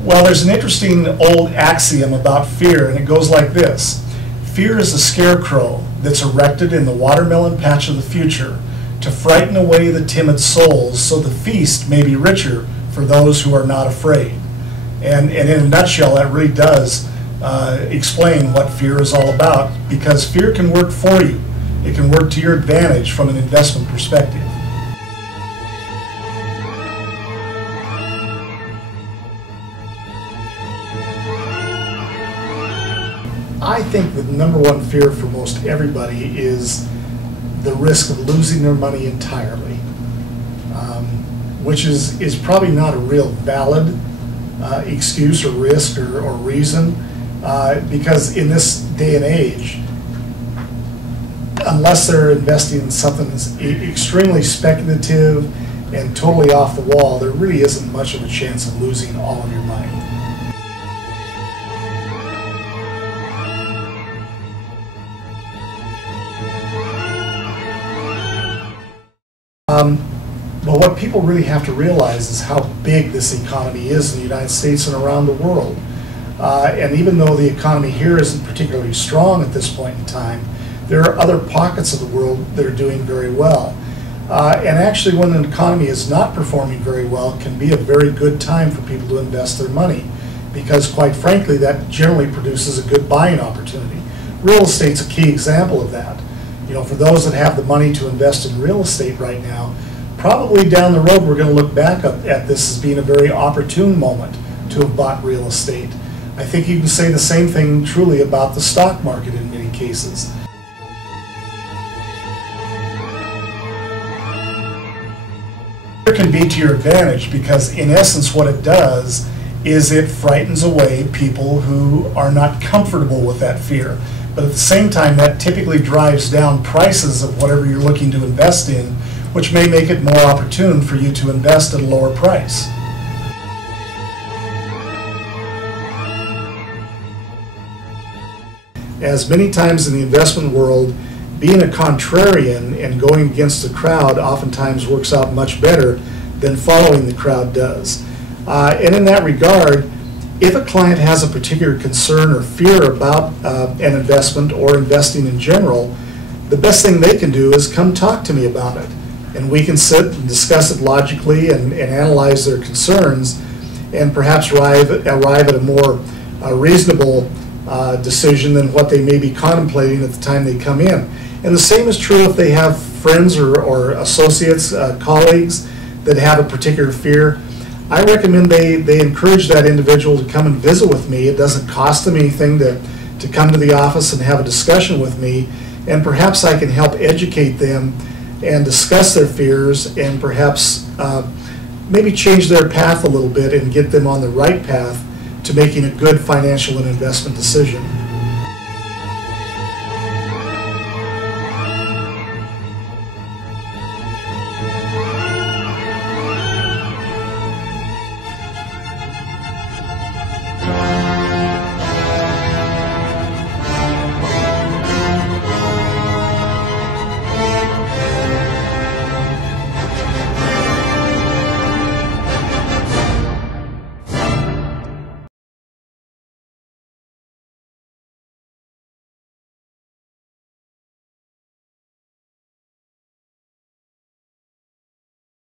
Well, there's an interesting old axiom about fear, and it goes like this. Fear is a scarecrow that's erected in the watermelon patch of the future to frighten away the timid souls so the feast may be richer for those who are not afraid. And in a nutshell, that really does explain what fear is all about, because fear can work for you. It can work to your advantage from an investment perspective. I think the number one fear for most everybody is the risk of losing their money entirely, which is probably not a real valid excuse or risk or reason, because in this day and age, unless they're investing in something that's extremely speculative and totally off the wall, there really isn't much of a chance of losing all of your money. But what people really have to realize is how big this economy is in the United States and around the world. And even though the economy here isn't particularly strong at this point in time, there are other pockets of the world that are doing very well. And actually, when an economy is not performing very well, it can be a very good time for people to invest their money, because quite frankly, that generally produces a good buying opportunity. Real estate's a key example of that. You know, for those that have the money to invest in real estate right now, probably down the road we're going to look back at this as being a very opportune moment to have bought real estate. I think you can say the same thing truly about the stock market in many cases. It can be to your advantage, because in essence what it does is it frightens away people who are not comfortable with that fear. But at the same time, that typically drives down prices of whatever you're looking to invest in, which may make it more opportune for you to invest at a lower price. As many times in the investment world, being a contrarian and going against the crowd oftentimes works out much better than following the crowd does. And in that regard, if a client has a particular concern or fear about an investment or investing in general, the best thing they can do is come talk to me about it. And we can sit and discuss it logically and analyze their concerns, and perhaps arrive at a more reasonable decision than what they may be contemplating at the time they come in. And the same is true if they have friends or associates, colleagues that have a particular fear. I recommend they encourage that individual to come and visit with me. It doesn't cost them anything to come to the office and have a discussion with me, and perhaps I can help educate them and discuss their fears, and perhaps maybe change their path a little bit and get them on the right path to making a good financial and investment decision.